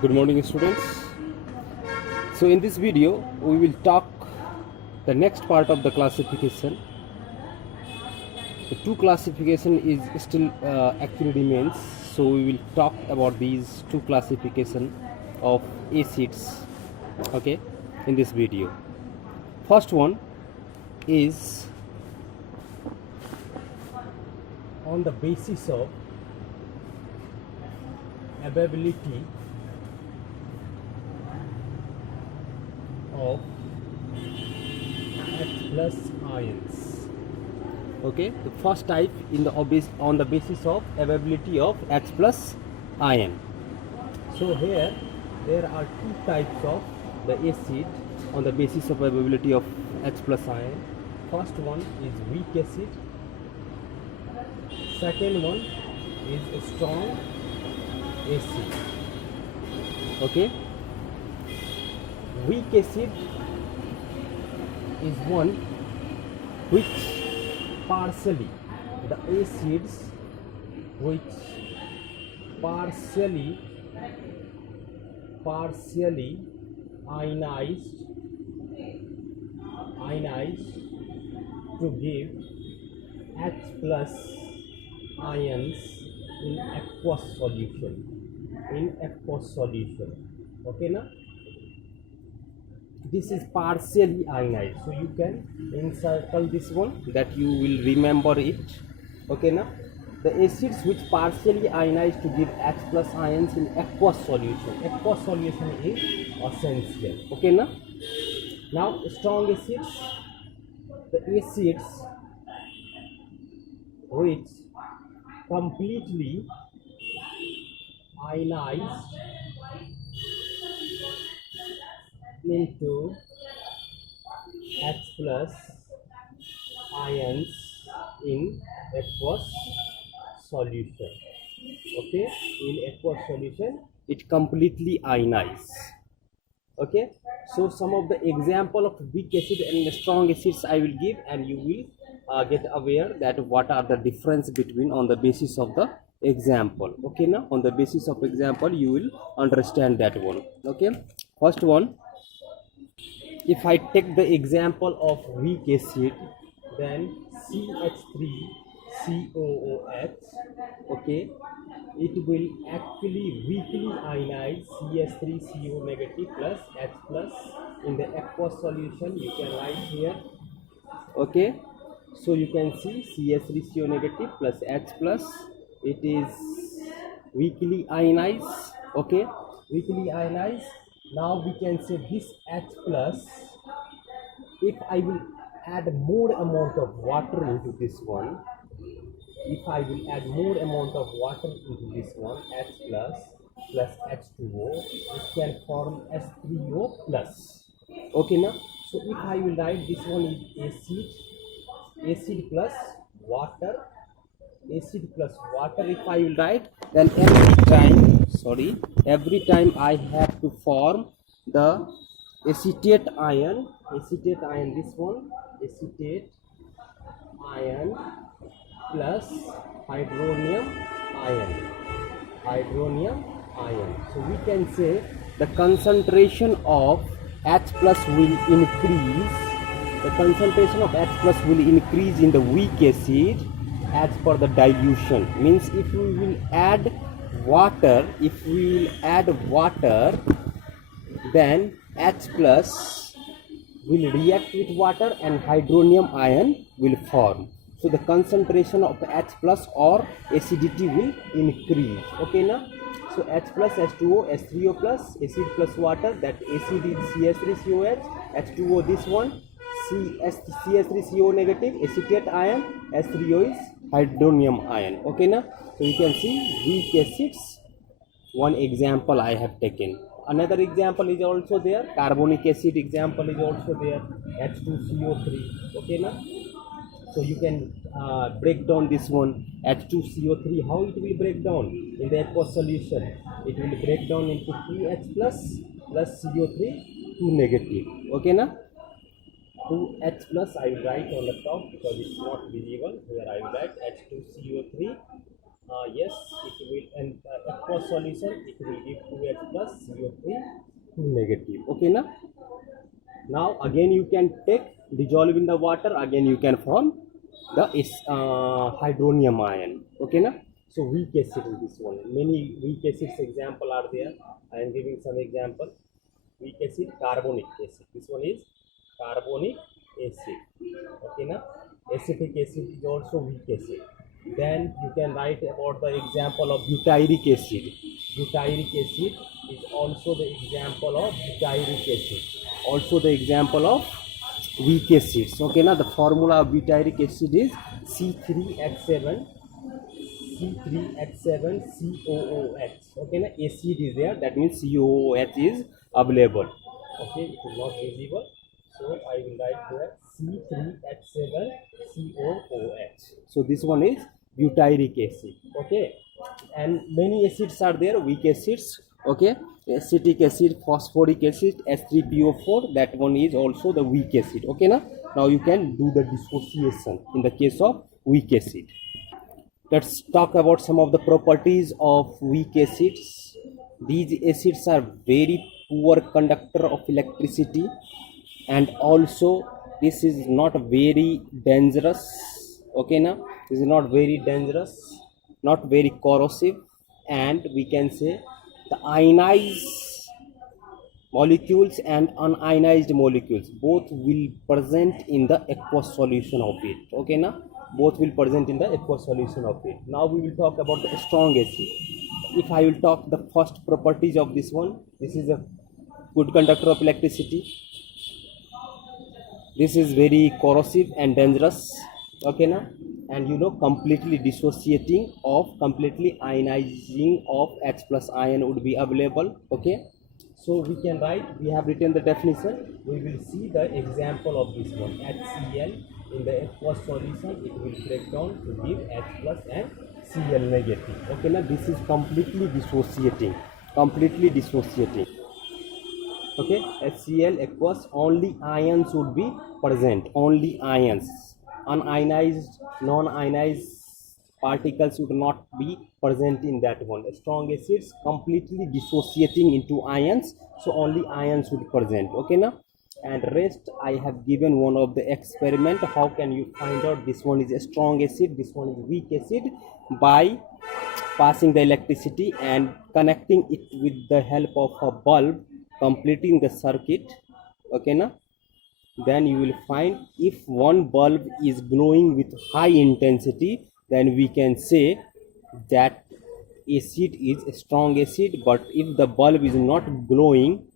Good morning, students. So in this video we will talk the next part of the classification. The two classification is still actually remains, so we will talk about these two classification of acids, okay, in this video. First one is on the basis of availability of H plus ions. Okay, the first type in the on the basis of availability of H plus ion. So here there are two types of the acid on the basis of availability of H plus ion. First one is weak acid. Second one is a strong acid. Okay, weak acid is one which partially the acids which partially ionized to give H plus ions in aqueous solution. Okay na, this is partially ionized, so you can encircle this one that you will remember it. Okay na, the acids which partially ionized to give H plus ions in aqueous solution is essential. Okay na. Now strong acids, the acids which completely ionized into H plus ions in aqueous solution. Okay, in aqueous solution it completely ionizes. Okay, so some of the example of weak acid and strong acids I will give, and you will get aware that what are the difference between on the basis of the example. Okay, now on the basis of example you will understand that one. Okay, first one, if I take the example of weak acid, then CH3COOH, okay, it will actually weakly ionize CH3CO negative plus H plus in the aqueous solution. You can write here. Okay, so you can see CH3CO negative plus H plus, it is weakly ionized. Okay, weakly ionized. Now we can say this H plus, if I will add more amount of water into this one, if I will add more amount of water into this one, H plus H2O, it can form H3O plus. Okay now, so if I will write this one is acid plus water, if I will write, then every time I have to form the acetate ion, this one, acetate ion plus hydronium ion. So we can say the concentration of H plus will increase. The concentration of H plus will increase in the weak acid as per the dilution. Means if we will add water, then H plus will react with water and hydronium ion will form. So the concentration of H plus or acidity will increase. Okay now, so H plus H2O, H3O plus, acid plus water, that acid is CH3COH, H2O this one, CH3CO negative, acetate ion, H3O is hydronium ion. Okay now, so you can see weak acids, one example I have taken. Another example is also there, carbonic acid example is also there, H2CO3. Okay now, so you can break down this one, H2CO3. How it will break down in the aqueous solution? It will break down into 2H plus CO3, 2 negative. Okay na? 2H plus I will write on the top because it's not visible. Here I will write H2CO3. Yes, it will, and aqueous solution it will give 2H plus, CO3 2 negative. Okay na? Now again you can take dissolve in the water, again you can form the hydronium ion. Okay na? So weak acid in this one. Many weak acids example are there. I am giving some example. Weak acid, carbonic acid. This one is carbonic acid. Okay na? Acetic acid is also weak acid. Then you can write about the example of butyric acid. Butyric acid is also the example of butyric acid. Also the example of weak acids. Okay now the formula of butyric acid is C3H7 COOH. Okay now acid is there, that means COOH is available. Okay, it is not visible, so I will write here C3H7 COOH. So this one is butyric acid. Okay, and many acids are there, weak acids. Okay, acetic acid, phosphoric acid, H3PO4, that one is also the weak acid. Okay now you can do the dissociation in the case of weak acid. Let's talk about some of the properties of weak acids. These acids are very poor conductor of electricity, and also this is not very dangerous. Okay now, this is not very dangerous, not very corrosive, and we can say the ionized molecules and unionized molecules both will present in the aqueous solution of it. Okay now, both will present in the aqueous solution of it. Now we will talk about the strong acid. If I will talk the first properties of this one, this is a good conductor of electricity. This is very corrosive and dangerous. Okay now, and you know, completely dissociating of, completely ionizing of H plus ion would be available. Okay, so we can write, we have written the definition. We will see the example of this one. HCl in the aqueous solution, it will break down to give H plus and Cl negative. Okay now, this is completely dissociating, completely dissociating. Okay, HCl aqueous, only ions would be present, only ions. Unionized, non-ionized particles would not be present in that one. Strong acids completely dissociating into ions, so only ions would present. Okay now, and rest I have given one of the experiment. How can you find out this one is a strong acid, this one is weak acid? By passing the electricity and connecting it with the help of a bulb, completing the circuit. Okay now, then you will find if one bulb is glowing with high intensity, then we can say that acid is a strong acid. But if the bulb is not glowing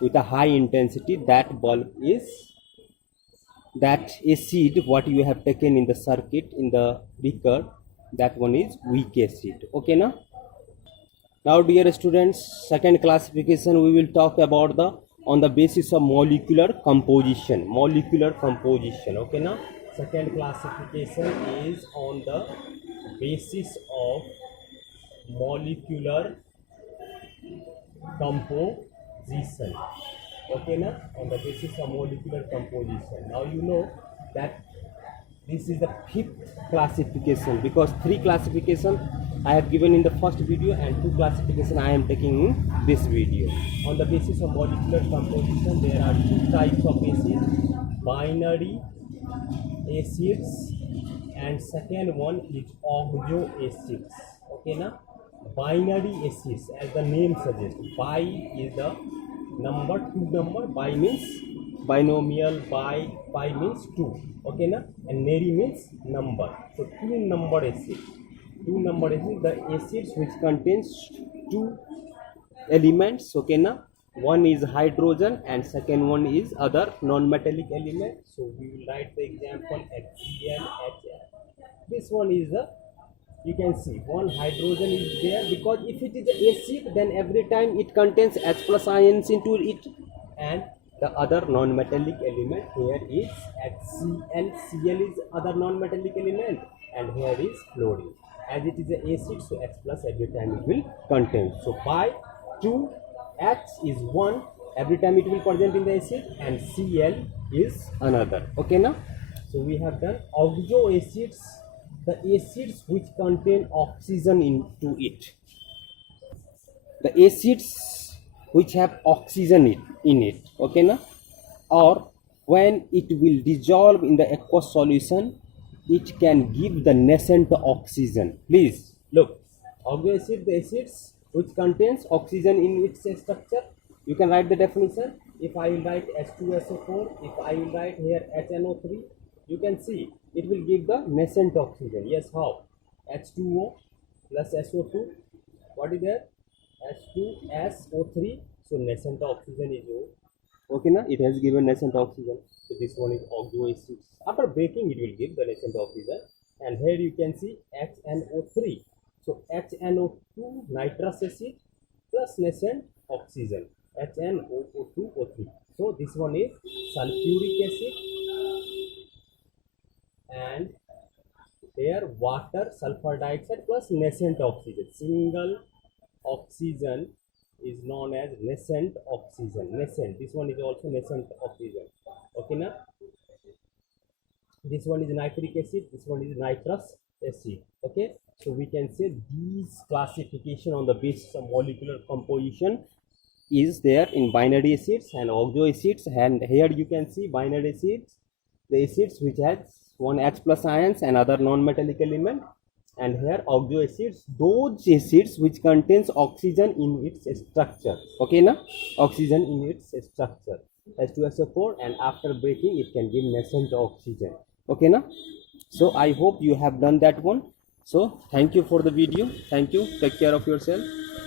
with a high intensity, that bulb is, that acid what you have taken in the circuit in the beaker, that one is weak acid. Okay now, now dear students, second classification we will talk about the on the basis of molecular composition. Molecular composition. Okay now, second classification is on the basis of molecular composition. Okay now, on the basis of molecular composition. Now you know that this is the fifth classification, because three classification I have given in the first video and two classification I am taking in this video. On the basis of molecular composition, there are two types of acids: binary acids, and second one is oxo acids. Okay now, binary acids, as the name suggests, bi is the number, two number, bi means binomial, pi means 2. Okay na, and nary means number. So two number acid, the acids which contains two elements. Okay na, one is hydrogen and second one is other non-metallic element. So we will write the example HCl, HF. This one is the, you can see one hydrogen is there, because if it is acid, then every time it contains H plus ions into it, and the other non-metallic element here is HCl. Cl is other non-metallic element, and here is chlorine. As it is an acid, so H plus every time it will contain. So by 2, H is 1, every time it will present in the acid, and Cl is another. Okay now, so we have done oxo acids, the acids which contain oxygen into it. the acids which have oxygen in it, okay na, or when it will dissolve in the aqueous solution, it can give the nascent oxygen. Please look, oxo acid, the acids which contains oxygen in its structure. You can write the definition. If I will write H2SO4, if I will write here HNO3, you can see it will give the nascent oxygen. Yes, how? H2O plus SO2, what is there? H2SO3, so nascent oxygen is O. Okay na, it has given nascent oxygen. So this one is oxo acid. After breaking, it will give the nascent oxygen. And here you can see HNO3. So HNO2 nitrous acid plus nascent oxygen, HNO2O3. So this one is sulfuric acid, and here water, sulfur dioxide plus nascent oxygen. Single oxygen is known as nascent oxygen. Nascent, this one is also nascent oxygen. Okay na, this one is nitric acid, this one is nitrous acid. Okay, so we can say these classification on the basis of molecular composition is there in binary acids and oxo acids. And here you can see binary acids, the acids which has one H plus ions and other non-metallic element, and here oxo acids, those acids which contains oxygen in its structure. Okay na, oxygen in its structure, H2SO4, and after breaking it can give nascent oxygen. Okay na, so I hope you have done that one. So thank you for the video. Thank you, take care of yourself.